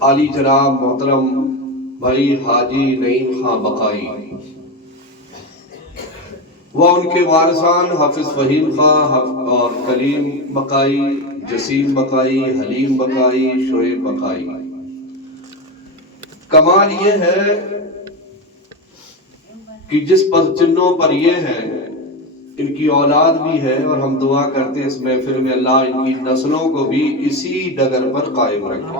عالی جناب محترم بھائی حاجی نعیم خان بقائی و ان کے وارثان حافظ فہیم خان اور کلیم بقائی، جسیم بقائی، حلیم بقائی، شعیب بقائی. کمال یہ ہے کہ جس پر چنوں پر یہ ہے ان کی اولاد بھی ہے، اور ہم دعا کرتے ہیں اس محفل میں اللہ ان کی نسلوں کو بھی اسی ڈگر پر قائم رکھے.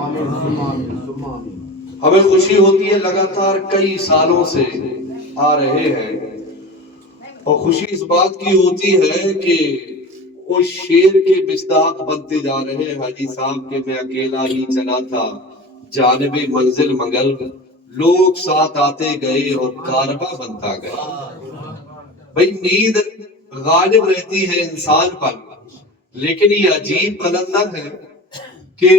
ہمیں خوشی ہوتی ہے، لگاتار کئی سالوں سے آ رہے ہیں، اور خوشی اس بات کی ہوتی ہے کہ وہ شیر کے مصداق بنتے جا رہے ہیں حاجی صاحب کے میں اکیلا ہی چلا تھا جانب منزل مگل، لوگ ساتھ آتے گئے اور کارواں بنتا گیا. بھئی نیند غالب رہتی ہے انسان پر، لیکن یہ عجیب قلندر ہے کہ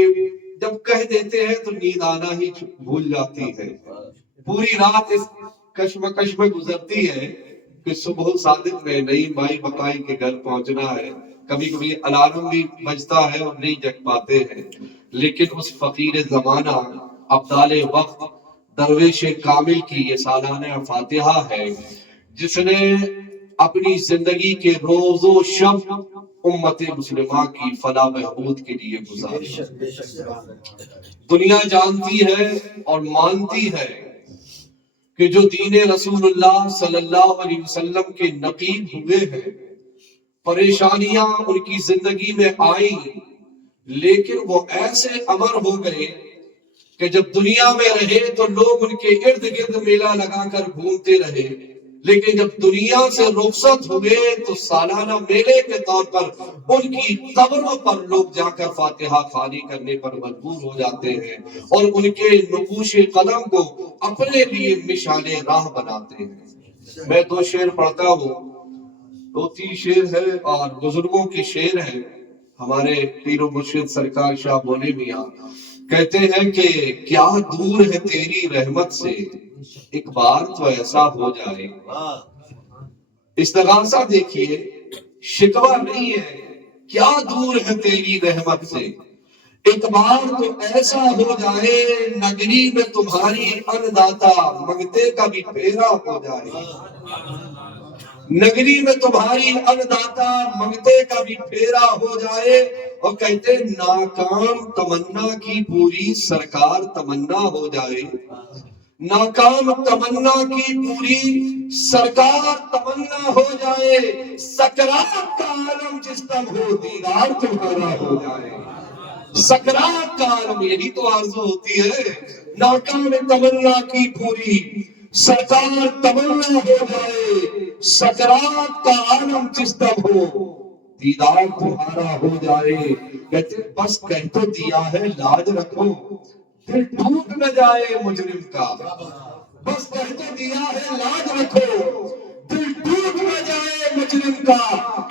جب کہہ دیتے ہیں تو نیند آنا ہی بھول جاتی ہے. پوری رات اس کشمکش میں گزرتی ہے کہ صبح صادق میں نعیم بھائی بقائی کے گھر پہنچنا ہے. کبھی کبھی الارم بھی بجتا ہے اور نہیں جگ پاتے ہیں، لیکن اس فقیر زمانہ ابدال وقت درویش کامل کی یہ سالانہ فاتحہ ہے جس نے اپنی زندگی کے روز و شب امت مسلمہ کی فلاح بہبود کے لیے گزاری. دنیا جانتی ہے اور مانتی ہے کہ جو دین رسول اللہ صلی اللہ علیہ وسلم کے نقیب ہوئے ہیں، پریشانیاں ان کی زندگی میں آئیں، لیکن وہ ایسے امر ہو گئے کہ جب دنیا میں رہے تو لوگ ان کے ارد گرد میلہ لگا کر گھومتے رہے، لیکن جب دنیا سے رخصت ہوئے تو سالانہ میلے کے طور پر ان کی قبروں پر لوگ جا کر فاتحہ خوانی کرنے پر مجبور ہو جاتے ہیں اور ان کے نقوش قدم کو اپنے لیے مشعل راہ بناتے ہیں. میں دو شعر پڑھتا ہوں، دو تین شعر ہے اور بزرگوں کے شعر ہیں. ہمارے پیر و مرشد سرکار شاہ بولی میاں کہتے ہیں کہ کیا دور ہے تیری رحمت سے، ایک بار تو ایسا ہو جائے. استغاثہ دیکھیے، شکوہ نہیں ہے، کیا دور ہے تیری رحمت سے، ایک بار تو ایسا ہو جائے نگری میں تمہاری انداتا منگتے کا بھی پھیرا ہو جائے. نگری میں تمہاری انداتا منگتے کا بھی پھیرا ہو جائے، اور کہتے ناکام تمنا کی پوری سرکار تمنا ہو جائے. ناکام تمنا کی پوری سرکار تمنا ہو جائے، سکرات کا عالم جس تک ہو دیدار تمہارا ہو جائے. سکرات کا عالم یہی تو آرزو ہوتی ہے، ناکام تمنا کی پوری سرکار تمنا ہو جائے، سکرات کا عالم جس تک ہو دیدار تمہارا ہو جائے. کہتے بس کہہ تو دیا ہے لاج رکھو دل ٹوٹ نہ جائے مجرم کا، بس کہہ تو دیا ہے لاج رکھو دل ٹوٹ نہ جائے مجرم کا.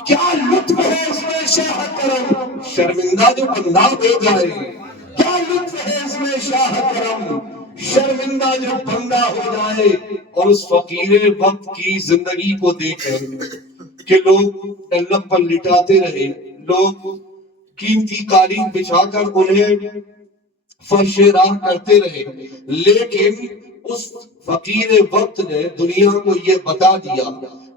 کیا لطف ہے اس میں شاہ کرم شرمندہ جو بندہ ہو جائے، کیا لطف ہے اس میں شاہ کرم شرمندہ جو بندہ ہو جائے. اور اس فقیر وقت کی زندگی کو دیکھیں کہ لوگ ڈلپ پر لٹاتے رہے، لوگ قیمتی قالین بچھا کر انہیں فرش راہ کرتے رہے، لیکن اس فقیر وقت نے دنیا کو یہ بتا دیا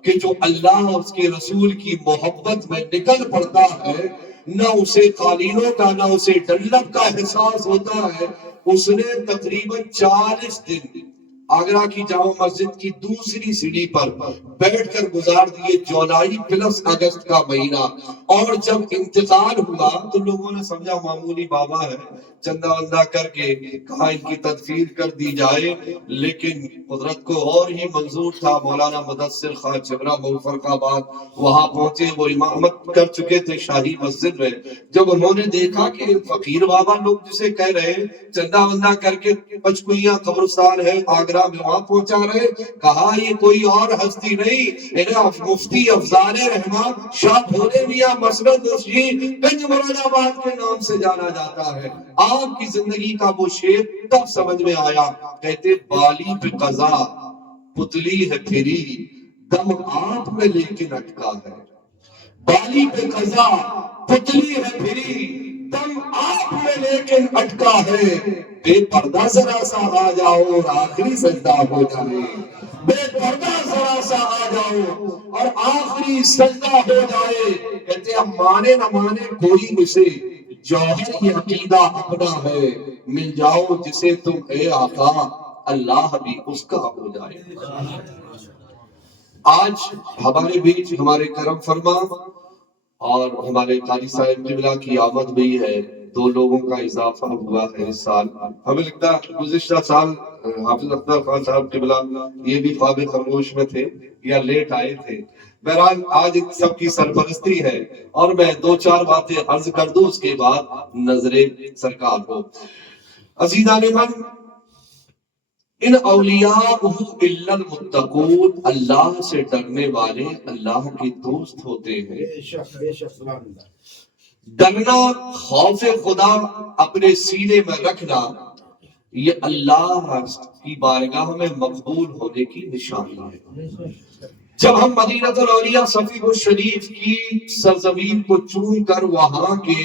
کہ جو اللہ اور اس کے رسول کی محبت میں نکل پڑتا ہے، نہ اسے قالینوں کا نہ اسے ڈلپ کا احساس ہوتا ہے. اس نے تقریباً 40 دن آگرہ کی جامع مسجد کی دوسری سیڑھی پر بیٹھ کر گزار دیے، جولائی پلس اگست کا مہینہ. اور جب انتقال ہوا تو لوگوں نے سمجھا معمولی بابا ہے، چندہ وندہ کر کے کہا ان کی تدفین کر دی جائے، لیکن قدرت کو اور ہی منظور تھا. مولانا مدثر خان چبرا فرق آباد وہاں پہنچے، وہ امامت کر چکے تھے شاہی مسجد میں. جب انہوں نے دیکھا کہ فقیر بابا لوگ جسے کہہ رہے ہیں چندہ وندہ کر کے پچکوئیاں قبرستان ہے آگرہ میں وہاں پہنچا رہے، کہا یہ کوئی اور ہستی نہیں، انہیں مفتی افضال رحمان شاہ بھولے میاں مسند نشین گنج مراد آباد کے نام سے جانا جاتا ہے. آپ کی زندگی کا وہ شعر تب سمجھ میں آیا. کہتے بالی پہ قضا پتلی ہے پھری دم آپ میں لیکن اٹکا ہے. بالی پہ قضا پتلی ہے پھری دم آپ میں لیکن اٹکا ہے، بے پردہ ذرا سا آ جاؤ اور آخری سجدہ ہو جائے، بے پردہ ذرا سا آ جاؤ اور آخری سجدہ ہو جائے۔ کہتے ہیں مانے نہ مانے کوئی اسے، جوہر یہ عقیدہ اپنا ہے، مل جاؤ جسے تم اے آقا، اللہ بھی اس کا ہو جائے۔ آج ہمارے بیچ ہمارے کرم فرما اور ہمارے قاری صاحب قبلہ کی آمد بھی ہے، 2 لوگوں کا اضافہ ہوا ہے اس سال۔ ہمیں لگتا ہے گزشتہ سال حافظ اختر خان صاحب قبلہ یہ بھی خواب خاموش میں تھے یا لیٹ آئے تھے۔ بہرحال آج سب کی سرپرستی ہے اور میں 2-4 باتیں عرض کر دوں، اس کے بعد نظر سرکار ہو۔ عزیزان من، ان اولیاء الا المتقون، اللہ سے ڈرنے والے اللہ کے دوست ہوتے ہیں۔ ڈرنا، خوف خدا اپنے سینے میں رکھنا، یہ اللہ کی بارگاہ میں مقبول ہونے کی نشانی ہے۔ جب ہم مدینہ الاولیاء صفی الشریف کی سرزمین کو چون کر وہاں کے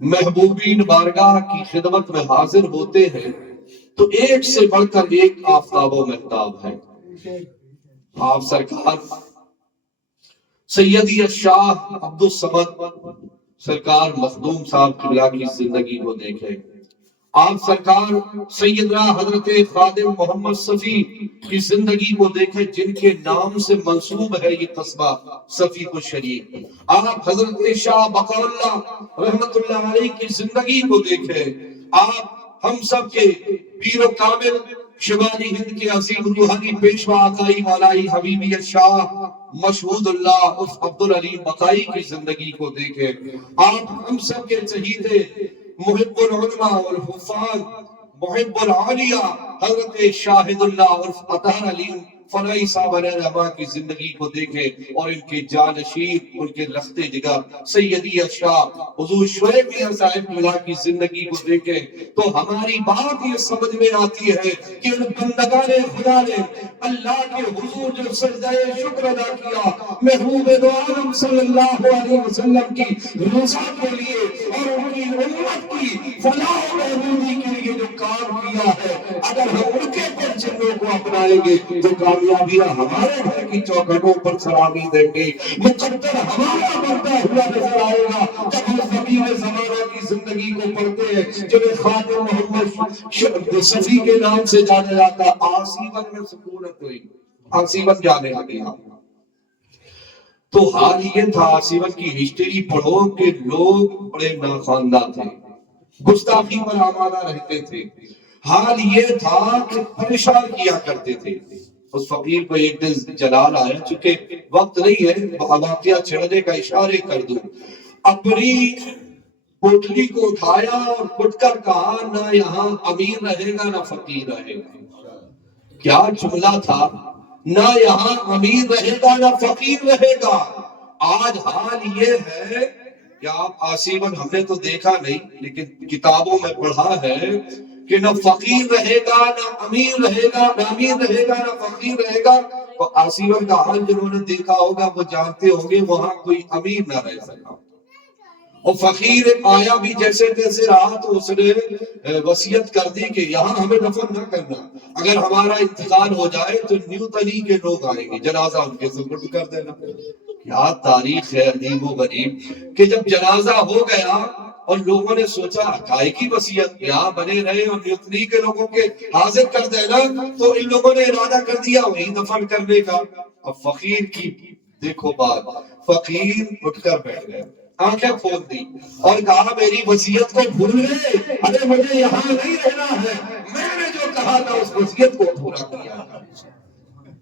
محبوبین بارگاہ کی خدمت میں حاضر ہوتے ہیں تو ایک سے بڑھ کر ایک آفتاب و مہتاب ہے۔ آپ سرکار سیدی الشاہ عبدالصمد سرکار مخدوم صاحب قبلہ کی زندگی کو دیکھیں، آپ سرکار سیدنا حضرت خادم محمد صفی کی زندگی کو دیکھیں جن کے نام سے منسوب ہے یہ قصبہ صفی الشریف، آپ حضرت شاہ بقاء اللہ رحمت اللہ علیہ کی زندگی کو دیکھیں، آپ ہم سب کے پیر و کامل شمالی ہند کے عظیم روحانی پیشوا آقائی مولائی حبیبی شاہ مشہود اللہ عرف عبدالعلیم بقائی کی زندگی کو دیکھیں، آپ ہم سب کے چہیتے محب العلماء والحفاظ محب العالیہ حضرت شاہد اللہ عرف عطار علیم فلائی صاحب علیہ الرحمہ کی زندگی کو دیکھیں اور ان کے جانشین، ان کے رخت جگر سیدی شاہ حضور شعیب میاں صاحب قبلہ کی زندگی کو دیکھیں تو ہماری بات یہ سمجھ میں آتی ہے کہ ان بندگان خدا نے اللہ کے حضور جو سجدہ شکر ادا کیا محبوب دو عالم صلی اللہ علیہ وسلم کی رضا کے لیے اور ان کی امت کی فلاح و بہبودی کے لیے جو کام کیا ہے، اگر ہم ان کے پر چنوں کو اپنائیں گے تو کامیابیاں ہمارے گھر کی چوکھٹوں پر سراغی دیں گے، مقدر ہمارا بنتا ہوا نظر آئے گا۔ جب ہم زمین زمانہ کی زندگی کو پڑھتے ہیں جنہیں خادم محمد صفی کے نام سے جانا جاتا، آسیون میں سکونت ہوئی، آسیون جانے لگے آپ تو حال یہ تھا، آسیون کی ہسٹری پڑھو کہ لوگ بڑے ناخواندہ تھے، گستاخی پر آمادہ رہتے تھے، حال یہ تھا کہ پریشان کیا کرتے تھے۔ اس فقیر کو ایک دن جلال آیا، چونکہ وقت نہیں ہے واقعہ چھڑنے کا اشارے کر دوں، اپنی پوٹلی کو اٹھایا اور اٹھ کر کہا نہ یہاں امیر رہے گا نہ فقیر رہے گا۔ کیا جملہ تھا، نہ یہاں امیر رہے گا نہ فقیر رہے گا۔ آج حال یہ ہے کہ آپ آسیون ہم نے تو دیکھا نہیں لیکن کتابوں میں پڑھا ہے کہ نہ فقیر رہے گا نہ امیر رہے گا، نہ امیر رہے گا نہ فقیر رہے گا۔ تو آسیون کا حال جنہوں نے دیکھا ہوگا وہ جانتے ہوں گے وہاں کوئی امیر نہ رہ سکا، اور فقیر آیا بھی جیسے تیسے رہا تو اس نے وصیت کر دی کہ یہاں ہمیں دفن نہ کرنا، اگر ہمارا انتقال ہو جائے تو نیو تلی کے لوگ آئیں گے، جنازہ ان کے سپرد کر دینا۔ کیا تاریخ ہے عجیب و غریب کہ جب جنازہ ہو گیا اور لوگوں نے سوچا کائے کی وصیت، یہاں بنے رہے اور نیو تلی کے لوگوں کے حاضر کر دینا، تو ان لوگوں نے ارادہ کر دیا وہی دفن کرنے کا۔ اب فقیر کی دیکھو بات، فقیر اٹھ کر بیٹھ گئے، آنکھیں کھول دی اور کہا میری وصیت کو بھول گئے، ارے مجھے یہاں نہیں رہنا ہے، میں نے جو کہا تھا اس وصیت کو پورا کیا۔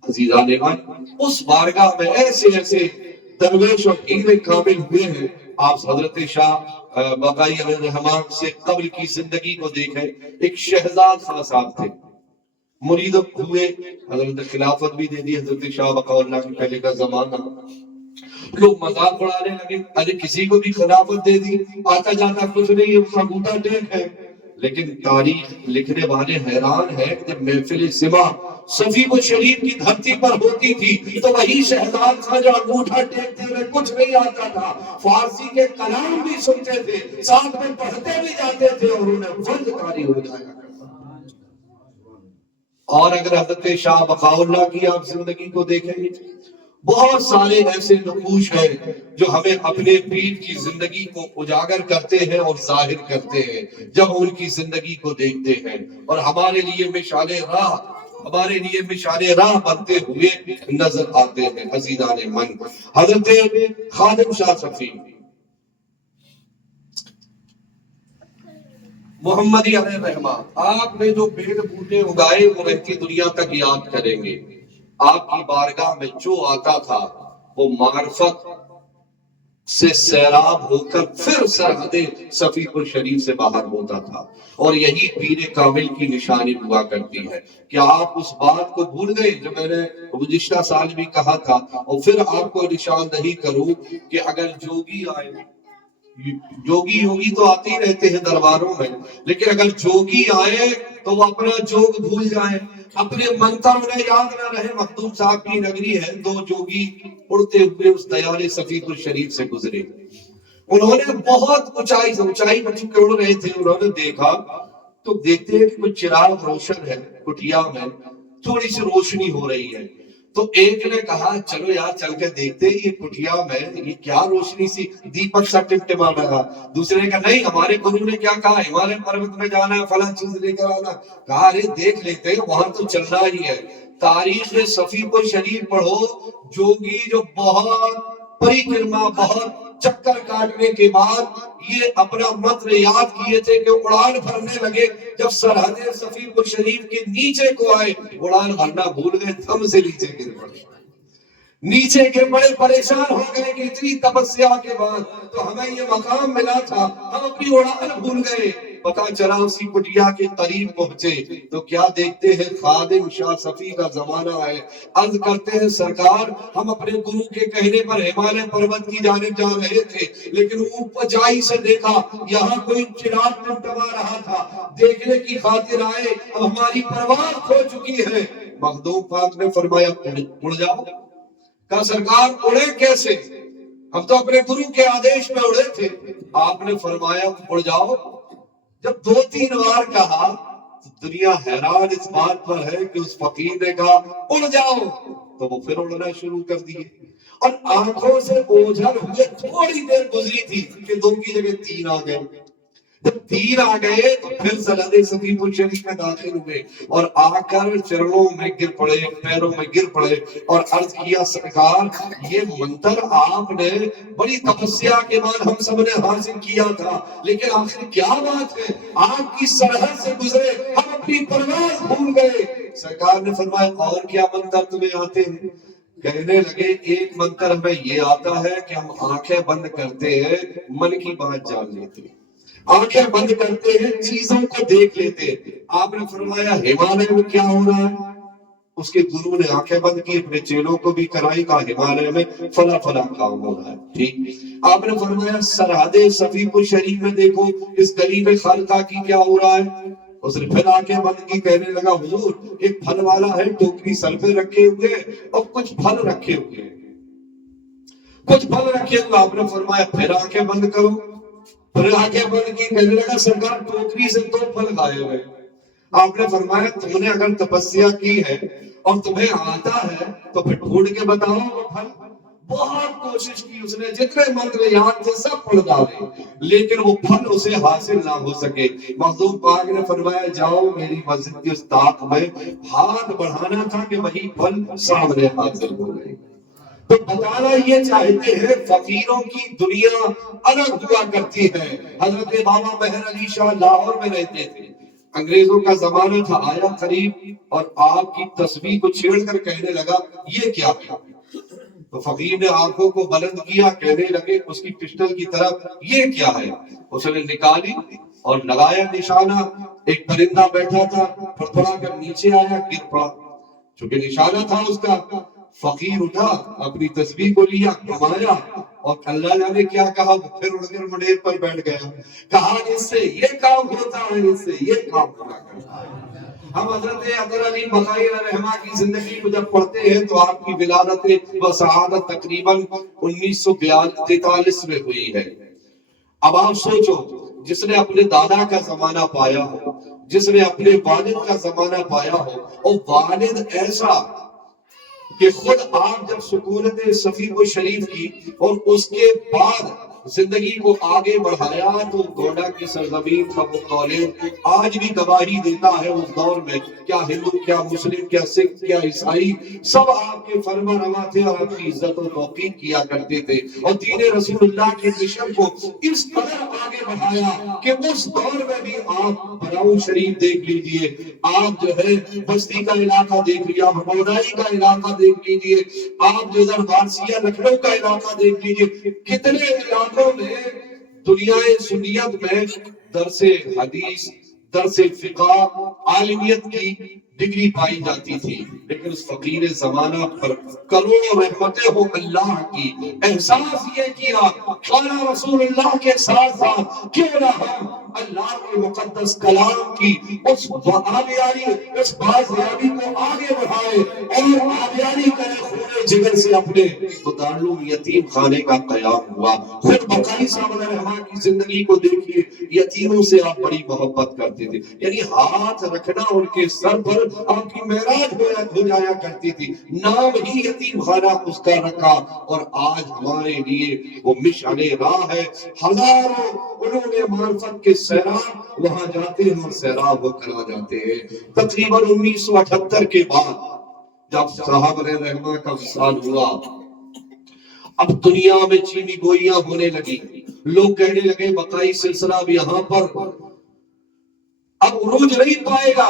عزیزان ایمان، اس بارگاہ میں ایسے ایسے درویش اور پیر کامل ہوئے ہیں۔ آپ حضرت شاہ بقائی علیہ الرحمہ سے قبل کی زندگی کو دیکھیں، ایک شہزاد خان صاحب تھے، مرید ہوئے، حضرت خلافت بھی دے دی حضرت شاہ بقاء اللہ کے پہلے کا زمانہ، لوگ مذاق اڑانے لگے، ارے کسی کو بھی خلافت دے دی، آتا جاتا کچھ نہیں، یہ سبوتا ٹیک ہے، لیکن تاریخ لکھنے والے حیران ہیں کہ جب محفل سما صفی شریف کی دھرتی پر ہوتی تھی تو وہی شہزاد تھا جو انگوٹھا ٹیکتے ہوئے کچھ نہیں آتا تھا، فارسی کے کلام بھی سنتے تھے، ساتھ میں پڑھتے بھی جاتے تھے اور انہیں فرض قاری ہو جایا کرتا۔ اور اگر حضرت شاہ بقاء اللہ کی آپ زندگی کو دیکھیں گے، بہت سارے ایسے نقوش ہیں جو ہمیں اپنے پیر کی زندگی کو اجاگر کرتے ہیں اور ظاہر کرتے ہیں جب ان کی زندگی کو دیکھتے ہیں، اور ہمارے لیے مشعل راہ بنتے ہوئے نظر آتے ہیں۔ عزیزان من، حضرت خادم شاہ صفی محمدی علیہ الرحمہ، آپ نے جو پیڑ بوٹے اگائے وہ رہتی دنیا تک یاد کریں گے۔ آپ کی بارگاہ میں جو آتا تھا وہ معرفت سے سیراب ہو کر پھر سرحد صفی پور شریف سے باہر ہوتا تھا، اور یہی پیر کامل کی نشانی ہوا کرتی ہے۔ کیا آپ اس بات کو بھول گئے جو میں نے گزشتہ سال بھی کہا تھا، اور پھر آپ کو نشاندہی کروں کہ اگر جوگی آئے، جوگی تو آتے ہی رہتے ہیں درباروں میں، لیکن اگر جوگی آئے تو وہ اپنا جوگ بھول جائیں، اپنے منتر انہیں یاد نہ رہے۔ مخدوم صاحب کی نگری ہے، دو جوگی اڑتے ہوئے اس دیار صفی پور شریف سے گزرے، انہوں نے بہت اونچائی پر چکے اڑ رہے تھے، انہوں نے دیکھا تو دیکھتے ہیں کہ کوئی چراغ روشن ہے کٹیا میں، تھوڑی سی روشنی ہو رہی ہے، تو ایک نے کہا چلو یار چل کے دیکھتے یہ کٹیا میں یہ کیا روشنی سی دیپک سا ٹمٹما رہا۔ دوسرے نے کہا نہیں، ہمارے گرو نے کیا کہا، ہمالیہ پروت میں جانا ہے، فلاں چیز لے کر آنا۔ کہا ارے دیکھ لیتے ہیں، وہاں تو چلنا ہی ہے۔ تاریخ صفی پور شریف پڑھو، جوگی جو بہت پریکرما، بہت چکر کاٹنے کے بعد یہ اپنا منتر یاد کیے تھے کہ اڑان بھرنے لگے، جب سرحد صفی پور شریف کے نیچے کو آئے اڑان بھرنا بھول گئے، تھم سے نیچے گر پڑے، نیچے کے بڑے پریشان ہو گئے کہ اتنی تپسیا کے بعد تو ہمیں یہ مقام ملا تھا، ہم اپنی اڑان بھول گئے۔ پتا چلا اسی کٹیا کے قریب پہنچے تو کیا دیکھتے ہیں، خادم شاہ صفی کا زمانہ ہے۔ عرض کرتے ہیں سرکار ہم اپنے گرو کے کہنے پر ہمالیہ پروت کی جانب جا رہے تھے، لیکن اوپر جائی سے دیکھا یہاں کوئی چراغ ٹمٹما رہا تھا، دیکھنے کی خاطر آئے، اب ہماری پرواز کھو چکی ہے۔ مخدوم پاک نے فرمایا اڑ جاؤ۔ کہا سرکار اڑے کیسے، ہم تو اپنے گرو کے آدیش میں اڑے تھے۔ آپ نے فرمایا اڑ جاؤ۔ جب 2-3 بار کہا تو دنیا حیران اس بات پر ہے کہ اس فقیر نے کہا اڑ جاؤ تو وہ پھر اڑنا شروع کر دیے، اور آنکھوں سے اوجھل ہوئے تھوڑی دیر گزری تھی کہ 2 کی جگہ 3 آ گئے۔ جب 3 آ گئے تو پھر سرحد صفی پور شریف میں داخل ہوئے اور آ کر چرنوں میں گر پڑے، پیروں میں گر پڑے اور عرض کیا سرکار یہ منتر آپ نے بڑی تپسیا کے بعد ہم سب نے حاصل کیا تھا، لیکن آخر کیا بات ہے، آپ کی سرحد سے گزرے ہم اپنی پرواز بھول گئے۔ سرکار نے فرمایا اور کیا منتر تمہیں آتے ہیں؟ کہنے لگے ایک منتر ہمیں یہ آتا ہے کہ ہم آنکھیں بند کرتے ہیں، من کی بات جان لیتے ہیں، آنکھیں بند کرتے ہیں، چیزوں کو دیکھ لیتے ہیں۔ آپ نے فرمایا ہمالیہ میں کیا ہو رہا ہے؟ اس کے گرو نے آنکھیں بند کی، اپنے چیلوں کو بھی کرائی، کہا ہمالیہ میں فلاں فلاں کام ہو رہا ہے۔ ٹھیک، آپ نے فرمایا سرحد صفی پور شریف میں دیکھو اس گلی میں خالقہ کی کیا ہو رہا ہے؟ اس نے پھر آنکھیں بند کی، کہنے لگا حضور ایک پھل والا ہے، ٹوکری سر پہ رکھے ہوئے اور کچھ پھل رکھے ہوئے، کچھ پھل رکھے ہوئے۔ آپ نے فرمایا پھر آنکھیں بند کرو، پھر آنکھیں بند کی، کہنے لگا سرکار ٹوکری سے 2 پھل کھائے ہوئے۔ آپ نے فرمایا تم نے اگر تپسیا کی ہے اور تمہیں آتا ہے تو پھر ڈھونڈ کے بتاؤ وہ پھل۔ بہت کوشش کی اس نے، جتنے منتر یاد تھے سب پڑھ ڈالے، لیکن وہ پھل اسے حاصل نہ ہو سکے۔ مخدوم پاک نے فرمایا جاؤ میری مسجد کی اس طاق میں، ہاتھ بڑھانا تھا کہ وہی پھل سامنے حاصل ہو گئے۔ تو بتانا یہ چاہتے ہیں فقیروں کی دنیا الگ ہوا کرتی ہے۔ حضرت بابا مہر علی شاہ لاہور میں رہتے تھے، انگریزوں کا زمانہ تھا، آیا قریب اور آپ کی تسبیح کو چھیڑ کر کہنے لگا یہ کیا ہے؟ تو فقیر نے آنکھوں کو بلند کیا، کہنے لگے اس کی پسٹل کی طرف یہ کیا ہے؟ اس نے نکالی اور لگایا نشانہ، ایک پرندہ بیٹھا تھا، پھڑپڑا کر نیچے آیا، گر پڑا، چونکہ نشانہ تھا اس کا۔ فقیر اٹھا، اپنی تسبیح کو لیا، گھمایا اور اللہ جانے کیا کہا، پھر اڑ کر منڈیر پر بیٹھ گیا، کہا اس سے یہ کام ہوتا ہے، اس سے یہ کام ہونا کرتا ہے۔ ہم حضرت عبد علی بقائی رحمہ کی زندگی کو جب پڑھتے ہیں تو آپ کی ولادت و شہادت تقریباً 1943 میں ہوئی ہے۔ اب آپ سوچو، جس نے اپنے دادا کا زمانہ پایا ہو، جس نے اپنے والد کا زمانہ پایا ہو، اور والد ایسا کہ خود آپ جب سکونت صفی و شریف کی اور اس کے بعد زندگی کو آگے بڑھایا تو گوڈا کی سرزمین کا وہ کالج آج بھی گواہی دیتا ہے۔ اس دور میں کیا ہندو، کیا مسلم، کیا سکھ، کیا عیسائی، سب آپ کے فرما روا تھے اور آپ کی عزت و توقیر کیا کرتے تھے، اور دین رسول اللہ کے مشن کو اس قدر آگے بڑھایا کہ اس دور میں بھی آپ براؤ شریف دیکھ لیجئے، آپ جو ہے بستی کا علاقہ دیکھ لیا، بھگودائی کا علاقہ دیکھ لیجئے، آپ جو ادھر وارسیہ لکھنؤ کا علاقہ دیکھ لیجئے، کتنے علاقوں میں دنیا سنیت میں درس حدیث، درس فقہ، عالمیت کی ڈگری پائی جاتی تھی، لیکن اس فقیر زمانہ پر کروڑوں رحمتیں ہو اللہ کی، احساس یہ کیا خانہ رسول اللہ کے ساتھ ساتھ کیوں نہ ہم اللہ کے مقدس کلام کی اس آبیاری، اس بازیابی کو آگے بڑھائے اور آبیاری کرے خون جگر سے اپنے تو دارالعلوم یتیم خانے کا قیام ہوا۔ خود بقائی صاحب علیہ الرحمہ کی زندگی کو دیکھیے، یتیموں سے آپ بڑی محبت کرتے تھے، یعنی ہاتھ رکھنا ان کے سر پر آپ کی معراج ہو جایا کرتی تھی، نام ہی یتیم خانہ اس کا رکھا، اور آج ہمارے لیے وہ مشعل راہ ہے۔ ہزاروں علوم معرفت کے سیراب وہاں جاتے ہیں اور سیراب ہو کر آ جاتے ہیں۔ تقریباً 1978 کے بعد جب صاحب علیہ الرحمہ کا وصال ہوا، اب دنیا میں چینی گوئیاں ہونے لگی، لوگ کہنے لگے بقائی سلسلہ اب یہاں پر اب عروج نہیں پائے گا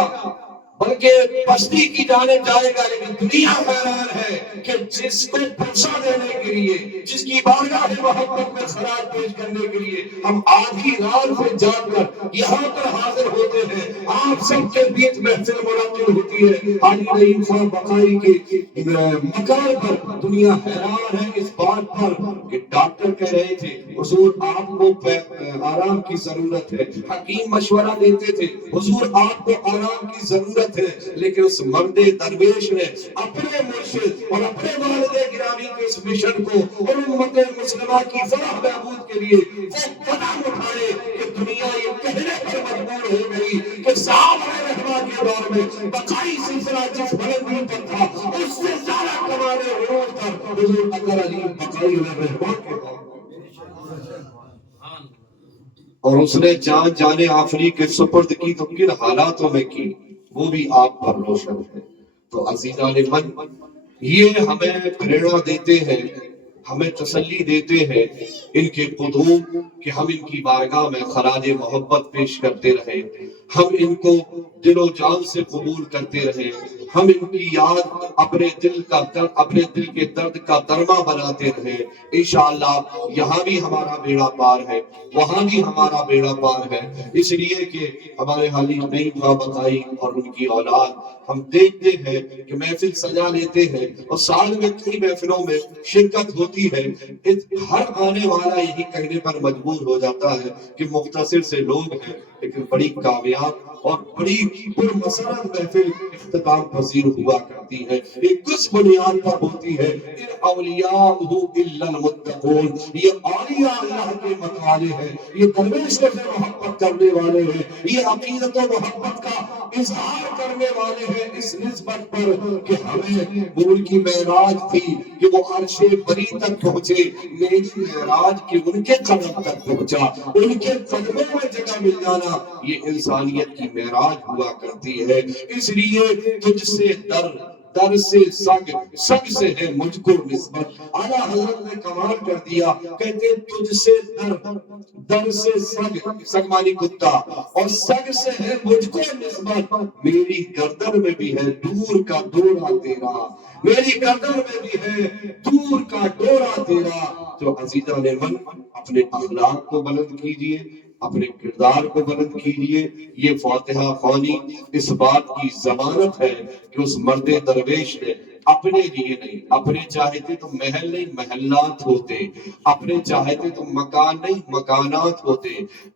بلکہ پستی کی جانب جائے گا، لیکن دنیا حیران ہے کہ جس کو پرسہ دینے کے لیے، جس کی بارگاہ محبت میں خراج پیش کرنے کے لیے ہم آدھی رات سے جاگ کر یہاں پر حاضر ہوتے ہیں، آپ سب کے بیچ محفل منعقد ہوتی ہے حاجی نعیم خان بقائی کے مکان پر، دنیا حیران ہے اس بات پر کہ ڈاکٹر کہہ رہے تھے حضور آپ کو آرام کی ضرورت ہے، حکیم مشورہ دیتے تھے حضور آپ کو آرام کی ضرورت ہے، لیکن اس مرد درویش نے اپنے مرشد اور اپنے والد گرامی کے اس مشن کو اور امت مسلمہ کی فلاح بہبود کے لیے وہ قدم اٹھائے کہ دنیا یہ کہنے پر مجبور ہو گئی کہ صاحب علیہ الرحمہ کے دور میں بقائی سلسلہ جس بلندی پر تھا اس سے زیادہ کمانے عروج پر حضور عبد علی بقائی علیہ الرحمہ کے دور میں، اور اس نے جان جانے آفری کے سپرد کی تو کن حالاتوں میں کی وہ بھی آپ پر روشن ہے۔ تو عزیزان من، یہ ہمیں پریرنا دیتے ہیں، ہمیں تسلی دیتے ہیں ان کے قدوم کہ ہم ان کی بارگاہ میں خراج محبت پیش کرتے رہیں، ہم ان کو دل و جان سے قبول کرتے رہیں، ہم ان کی یاد اپنے دل کے درد کا درما بناتے رہیں۔ انشاءاللہ یہاں بھی ہمارا بیڑا پار ہے، وہاں بھی ہمارا بیڑا پار ہے، اس لیے کہ ہمارے حالی نعیم خان بقائی اور ان کی اولاد ہم دیکھتے ہیں کہ محفل سجا لیتے ہیں اور سال میں کئی محفلوں میں شرکت ہوتی ہے، ہر آنے والا یہی کہنے پر مجبور ہو جاتا ہے کہ مختصر سے لوگ ہیں لیکن بڑی کامیاب اور بڑی پرمسرت محفل اختتام پذیر ہوا کرتی ہے، ایک کس بنیاد پر ہوتی ہے، ان اولیاءہ الا المتقون، یہ اولیاء اللہ کے متوالے ہیں، یہ درویش سے محبت کرنے والے ہیں، یہ عقیدت و محبت کا اظہار کرنے والے ہیں اس نسبت پر کہ ہمیں وہ ان کی معراج تھی کہ وہ عرش بری تک پہنچے، میری معراج کہ ان کے قدم تک پہنچا، ان کے قدموں میں جگہ مل جانا یہ انسانیت کی معراج ہوا کرتی ہے۔ اس لیے تجھ سے در سے سگ سے ہے مجھ کو نسبت، اعلیٰ حضرت نے کمال کر دیا، کہتے تجھ سے در سے سگ مانی کتا اور سگ سے ہے مجھ کو نسبت، میری گردن میں بھی ہے دور کا ڈورا تیرا، میری گردن میں بھی ہے دور کا ڈورا تیرا۔ تو عزیزان من، اپنے اخلاق کو بلند کیجئے، اپنے کردار کو بلند کیجئے، یہ فاتحہ خوانی اس بات کی ضمانت ہے کہ اس مرد درویش نے اپنے لیے نہیں. اپنے چاہتے تو محل نہیں محلات ہوتے, اپنے چاہتے تو مکان نہیں مکانات ہوتے,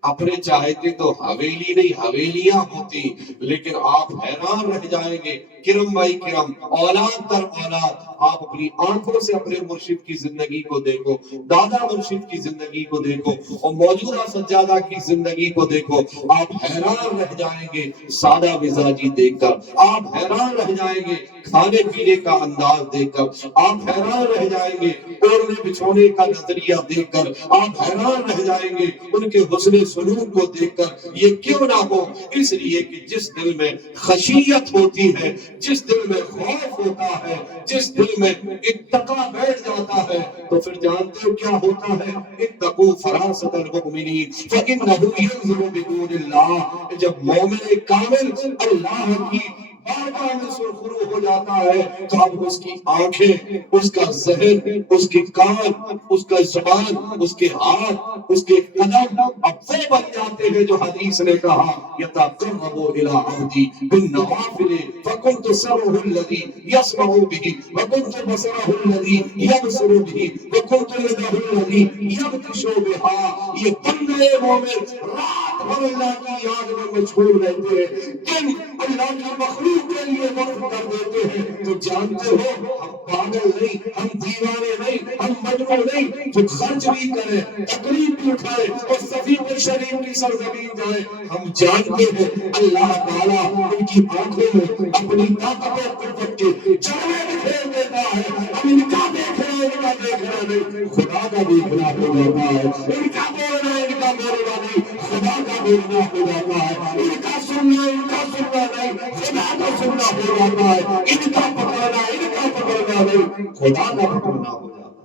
اپنے چاہتے تو حویلی نہیں حویلیاں ہوتی. لیکن آپ حیران رہ جائیں گے کرم بائی کرم, اولاد در اولاد. آپ اپنی آنکھوں سے اپنے مرشد کی زندگی کو دیکھو, دادا مرشد کی زندگی کو دیکھو, اور موجودہ سجادہ کی زندگی کو دیکھو, آپ حیران رہ جائیں گے سادہ مزاجی دیکھ کر, آپ حیران رہ جائیں گے کھانے پینے کا انداز دیکھ کر, آپ حیران رہ جائیں گے اوڑھنے بچھونے کا نظریہ دیکھ کر, آپ حیران رہ جائیں گے ان کے حسن سلوک کو دیکھ کر. یہ کیوں نہ ہو؟ اس لیے کہ جس دل میں خشیت ہوتی ہے, جس دل میں خوف ہوتا ہے, جس دل میں اتقا بیٹھ جاتا ہے, تو پھر جانتے ہو کیا ہوتا ہے؟ اتقوا فراست المؤمنین فإنہ ینظر بنور اللہ. جب مومن کامل اللہ کی بارگاہ میں سرخرو ہو جاتا ہے تو اب اس کی آنکھیں, اس کا ذہن, اس کے کان, اس کا زبان, اس کے ہاتھ, اس کے قدم اب وہ بن جاتے ہیں جو حدیث نے کہا یتقرب الی عبدی بالنوافل فکنت سمعہ الذی یسمع بہ وکنت بصرہ الذی یبصر بہ وکنت یدہ الذی یبطش بہا. یہ بندے مومن رات بھر اللہ کی یاد میں مشغول رہتے ہیں, دن اللہ کی مخلوق کے لیے وقف کر دیتے ہیں. تو جانتے ہو ہم پاگل نہیں, ہم دیوانے نہیں, ہم مجنون نہیں, جو خرچ بھی کریں, تکلیف بھی اٹھائے اور سفیر شریف کی سرزمین جائے. ہم جانتے ہیں اللہ تعالیٰ ان کی آنکھوں میں اپنی طاقت و قوت کے جلوے بکھیر دیتا ہے. ہم ان کا دیکھنا ان کا دیکھنا نہیں خدا کا دیکھنا ہو جاتا ہے, ان کا بولنا ان کا بولنا نہیں خدا کا بولنا ہو جاتا ہے, ان کا سننا نہیں خدا کا سننا ہو جاتا ہے, ان کا پکڑنا نہیں خدا کا پکڑنا ہو جاتا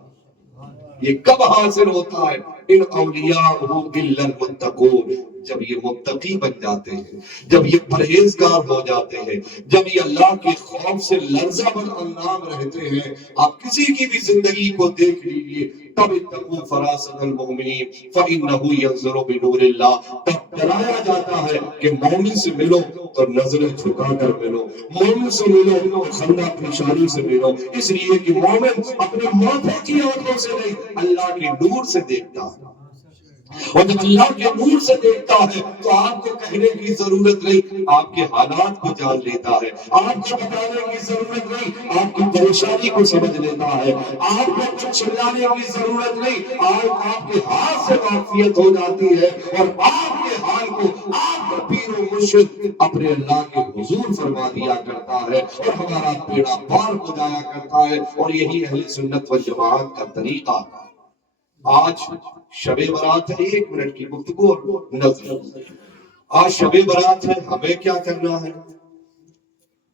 ہے. یہ کب حاصل ہوتا ہے؟ ان اولیاء الا المتقون. جب یہ متقی بن جاتے ہیں, جب یہ پرہیزگار ہو جاتے ہیں, جب یہ اللہ کے خوف سے لرزہ بر اندام رہتے ہیں. آپ کسی کی بھی زندگی کو دیکھ لیجئے, تب اتقوا فراست المؤمنین فإنہ ینظر بنور اللہ. تب ڈرایا جاتا ہے کہ مومن سے ملو تو نظریں جھکا کر ملو, مومن سے ملو تو خندہ پیشانی سے ملو. اس لیے کہ مومن اپنے ماتھے کی آنکھوں سے نہیں اللہ کے نور سے دیکھتا ہے, اور جب اللہ کے نور سے دیکھتا ہے تو آپ کو کہنے کی ضرورت نہیں, آپ کے حالات کو جان لیتا ہے. آپ کو بتانے کی ضرورت نہیں, آپ کی پریشانی کو سمجھ لیتا ہے. آپ کو کچھ چلانے کی ضرورت نہیں, آپ کے ہاتھ سے واقفیت ہو جاتی ہے, اور آپ کے حال کو آپ کا پیر و مرشد اپنے اللہ کے حضور فرما دیا کرتا ہے, اور ہمارا بیڑا پار ہو جایا کرتا ہے. اور یہی اہل سنت و جماعت کا طریقہ. آج شب برات ہے, 1 منٹ کی گفتگو اور نظر. آج شب برات ہے, ہمیں کیا کرنا ہے؟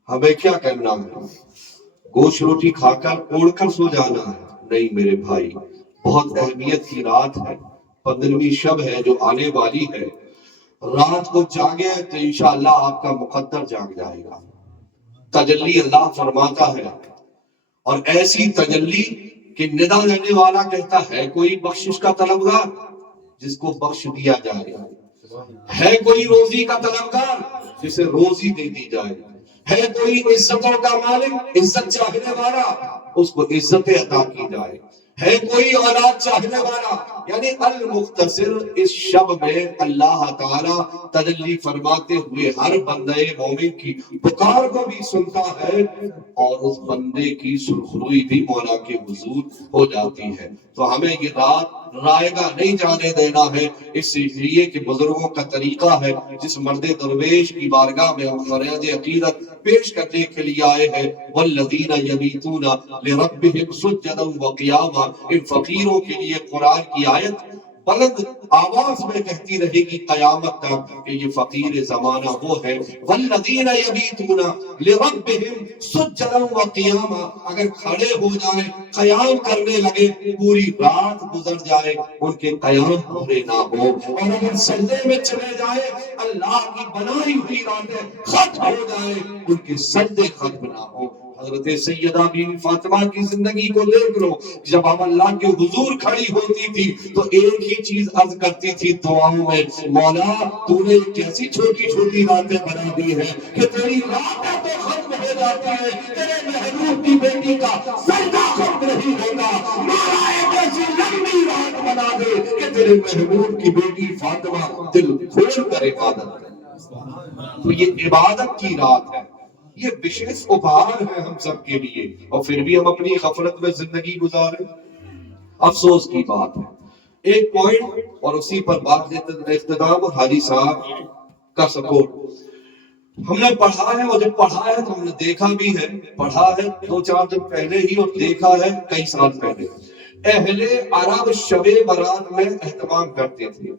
ہمیں کیا کرنا ہے؟ گوشت روٹی کھا کر اوڑھ کر سو جانا ہے؟ نہیں میرے بھائی, بہت اہمیت کی رات ہے, 15ویں شب ہے جو آنے والی ہے. رات کو جاگے تو انشاءاللہ آپ کا مقدر جاگ جائے گا. تجلی اللہ فرماتا ہے, اور ایسی تجلی کہ ندا دینے والا کہتا ہے کوئی بخشش کا طلبگار جس کو بخش دیا جائے, ہے کوئی روزی کا طلبگار جسے روزی دے دی جائے, ہے کوئی عزتوں کا مالک عزت چاہنے والا اس کو عزت عطا کی جائے, ہے کوئی اولاد چاہنے والا. یعنی المختصر اس شب میں اللہ تعالیٰ تجلی فرماتے ہوئے ہر بندے مومن کی پکار کو بھی سنتا ہے, اور اس بندے کی سرخروئی بھی مولا کے حضور ہو جاتی ہے. تو ہمیں یہ رات رائگاں نہیں جانے دینا ہے, اس لیے کہ بزرگوں کا طریقہ ہے جس مرد درویش کی بارگاہ میں ہم فریاد عقیدت پیش کرنے کے لیے آئے ہیں, والذین یبیتون لربہم سجدا وقیاما. ان فقیروں کے لیے قرآن کی آیت بلند آواز میں کہتی رہے گی قیامت تک کہ یہ فقیر زمانہ وہ ہے. والذین یبیتون لربہم سجدا وقیاما. اگر کھڑے ہو جائیں قیام کرنے لگے, پوری رات گزر جائے ان کے قیام پورے نہ ہو, اور اگر سجدے میں چلے جائے اللہ کی بنائی ہوئی راتیں ختم ہو جائے ان کے سجدے ختم نہ ہو. حضرت سیدہ بیوی فاطمہ کی زندگی کو دیکھ لو، جب ہم اللہ کے حضور کھڑی ہوتی تھی تو ایک ہی چیز عرض کرتی تھی دعاؤں میں، مولا تو نے کیسی چھوٹی چھوٹی راتیں بنا دی ہیں کہ تیری راتیں تو ختم ہو جاتی ہے، تیرے محبوب کی بیٹی کا سجدہ ختم نہیں ہوگا، مولا ایک ایسی لمبی رات بنا دے کہ تیرے محبوب کی بیٹی فاطمہ دل کھول کر عبادت کرے۔ تو یہ عبادت کی رات ہے، یہ وشیش اپہار ہے ہم سب کے لیے، اور پھر بھی ہم اپنی غفلت میں زندگی گزارے۔ افسوس کی بات ہے۔ ایک پوائنٹ اور اسی پر بات اختتام، اور حاجی صاحب کا سپورٹ۔ ہم نے پڑھا ہے، اور جب پڑھا ہے تو ہم نے دیکھا بھی ہے، پڑھا ہے 2-4 دن پہلے ہی اور دیکھا ہے کئی سال پہلے۔ اہل عرب شب برات میں اہتمام کرتے تھے،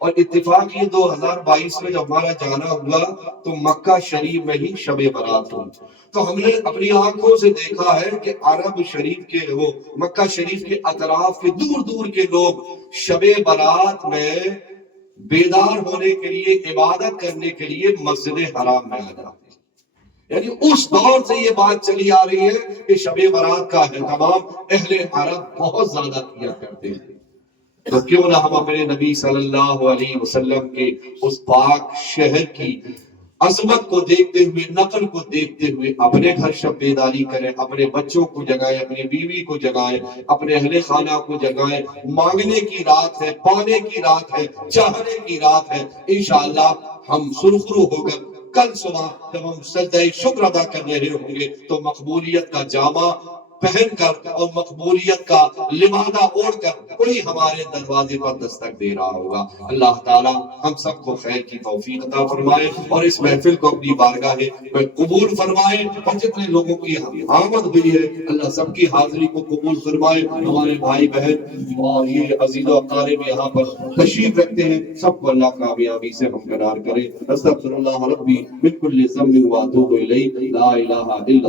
اور اتفاق یہ 2022 میں جب ہمارا جانا ہوا تو مکہ شریف میں ہی شب برات ہوئی، تو ہم نے اپنی آنکھوں سے دیکھا ہے کہ عرب شریف کے وہ مکہ شریف کے اطراف کے دور دور کے لوگ شب برات میں بیدار ہونے کے لیے، عبادت کرنے کے لیے مسجد حرام میں آ جاتے ہیں۔ یعنی اس دور سے یہ بات چلی آ رہی ہے کہ شب برات کا اہتمام اہل عرب بہت زیادہ کیا کرتے ہیں۔ تو کیوں نہ ہم اپنے نبی صلی اللہ علیہ وسلم کے اس پاک شہر کی عظمت کو دیکھتے ہوئے، نقل کو دیکھتے ہوئے اپنے گھر شب بیداری کریں، اپنے بچوں کو جگائیں، اپنی بیوی کو جگائیں، اپنے اہل خانہ کو جگائیں۔ مانگنے کی رات ہے، پانے کی رات ہے، چاہنے کی رات ہے۔ انشاءاللہ ہم سرخرو ہو کر کل صبح جب ہم سجدہ شکر ادا کر رہے ہوں گے تو مقبولیت کا جامہ پہن کر اور مقبولیت کا لبادہ اوڑھ کر کوئی ہمارے دروازے پر دستک دے رہا ہوگا۔ اللہ تعالی ہم سب کو خیر کی توفیق عطا فرمائے، اور اس محفل کو اپنی بارگاہ میں قبول فرمائے، اور جتنے لوگوں کی آمد ہوئی ہے اللہ سب کی حاضری کو قبول فرمائے۔ ہمارے بھائی بہن اور یہ عزیز و اقارب یہاں پر تشریف رکھتے ہیں، سب کو اللہ کامیابی سے ہمکنار کرے۔ استغفر اللہ ربی من کل ذنب واتوب الیہ، لا الہ الا